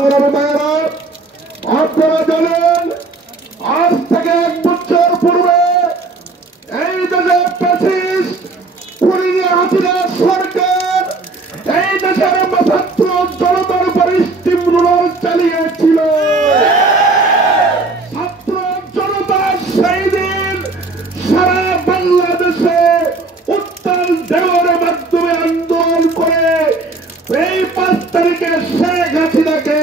সংগ্রামী ভাইয়েরা, আপনারা জানেন আজ থেকে 1 বছর পূর্বে এই দেশের ফ্যাসিস্ট খুনি হাসিনা সরকার এই দেশের ছাত্র জনতার উপর স্টিম রোলার চালিয়েছিল। ছাত্র জনতা সেই দিন সারা বাংলাদেশে উত্তাল ঢেউয়ের মাধ্যমে আন্দোলন করে এই 5 তারিখে শেখ হাসিনাকে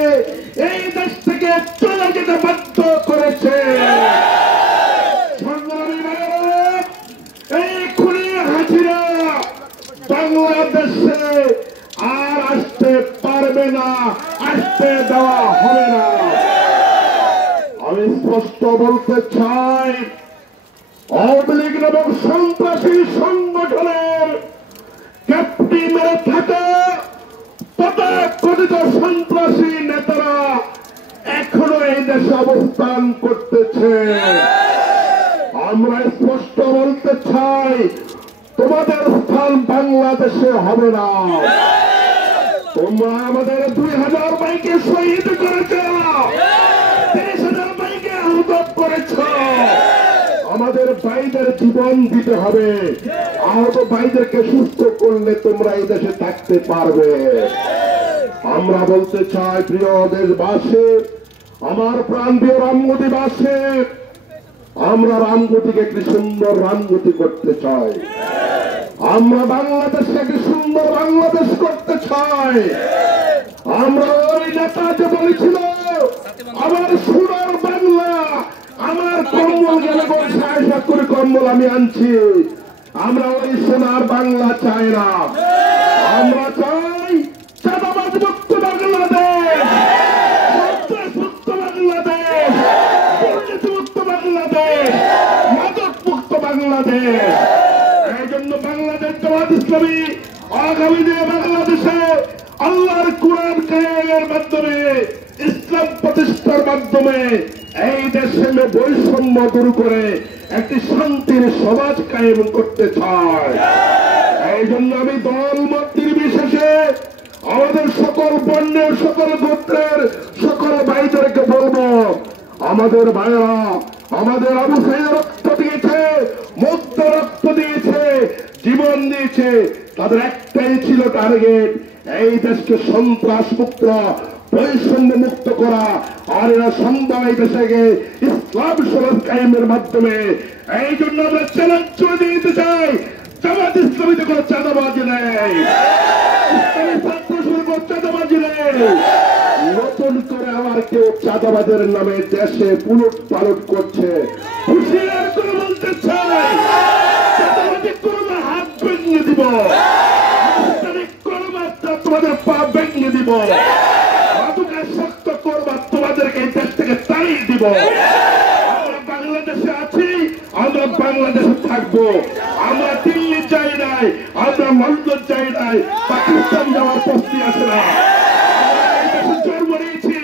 এই দেশ থেকে চলে যেতে বাধ্য করেছে। সংগ্রামী ভাইয়েরা, এই খুনি হাসিনা বাংলাদেশে আর আসতে পারবে না, আসতে দেওয়া হবে না। আমি স্পষ্ট বলতে চাই, আওয়ামী লীগ নামক সন্ত্রাসী সংগঠনের ক্যাপ্টি মেরে থাকা তথাকথিত সন্ত্রাসী নেতারা এখনো এই দেশে অবস্থান করতেছে। আমরা স্পষ্ট বলতে চাই, তোমাদের স্থান বাংলাদেশে হবে না। তোমরা আমাদের 2000 ভাইকে শহীদ করেছ, 30,000 ভাইকে আহত করেছ। আমাদের ভাইদের জীবন দিতে হবে। আহত ভাইদেরকে সুস্থ করলে তোমরা এই দেশে থাকতে পারবে। আমরা বলতে চাই, প্রিয় দেশবাসী, আমার প্রাণপ্রিয় রামগতিবাসী, আমরা রামগতিকে একটি সুন্দর রামগতি করতে চাই। আমরা বাংলাদেশকে একটি সুন্দর বাংলাদেশ করতে চাই। আমরা ওই নেতা যে বলেছিল আমার সোনার বাংলা, আমার কম্বল গেলে বর্ষায় করে কম্বল আমি আনছি, আমরা ওই সোনার বাংলা চাই না। আমরা চাই চাঁদাবাজ মুক্ত বাংলাদেশ, সন্ত্রাস মুক্ত বাংলাদেশ, দুর্নীতি মুক্ত বাংলাদেশ, মাদক মুক্ত বাংলাদেশ। এই জন্য বাংলাদেশ জামাত ইসলামী আগামী দিনে বাংলাদেশে আল্লাহর কোরআন কায়েমের মাধ্যমে, ইসলাম প্রতিষ্ঠার মাধ্যমে এই দেশে বৈষম্য দূর করে একটি শান্তির সমাজ কায়েম করতে চায়। এই জন্য আমি দল মত নির্বিশেষে আমাদের সকল বর্ণের, সকল গোত্রের সকল ভাইদেরকে বলবো, আমাদের ভাইরা আমাদের আবু সাইদ রক্ত দিয়েছে, মুক্ত রক্ত দিয়েছে, জীবন দিয়েছে। তাদের একটাই ছিল টার্গেট, এই দেশকে সন্ত্রাস মুক্ত, বৈষম্য মুক্ত করা। আর এরা সন্ধ্যা এই দেশকে ইসলাম সমাজ কায়েমের মাধ্যমে। এই জন্য আমরা চ্যালেঞ্জ করে দিতে চাই, জামাত ইসলামীতে কোনো চাঁদাবাজি নেই, চাঁদাবাজি নেই। নতুন করে আবার কেউ চাঁদাবাজের নামে দেশে পুলট পালট করছে, হুঁশিয়ার করে বলতে চাই, চাঁদাবাজি করলে হাত ভেঙে দিব, তোমাদের পা ভেঙে দিব, মাদুকে শক্ত করবা, তোমাদেরকে এই দেশ থেকে তাড়িয়ে দিব। আমরা বাংলাদেশে আছি, আমরা বাংলাদেশে থাকবো। আমরা দিল্লি চাই নাই, আমরা লন্ডন চাই নাই, পাকিস্তান যাওয়ার প্রশ্নই আসে না। এই দেশে জন্ম নিয়েছি,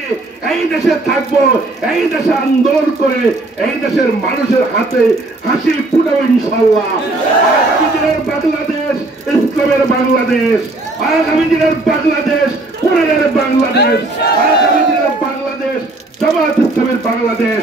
এই দেশে থাকবো, এই দেশে আন্দোলন করে এই দেশের মানুষের হাতে হাসি ফুটাবো ইনশাল্লাহ। আগামী দিনের বাংলাদেশ ইসলামের বাংলাদেশ, আগামী দিনের বাংলাদেশ কোরআনের বাংলাদেশ, আগামী দিনের বাংলাদেশ জামাত ইসলামের বাংলাদেশ।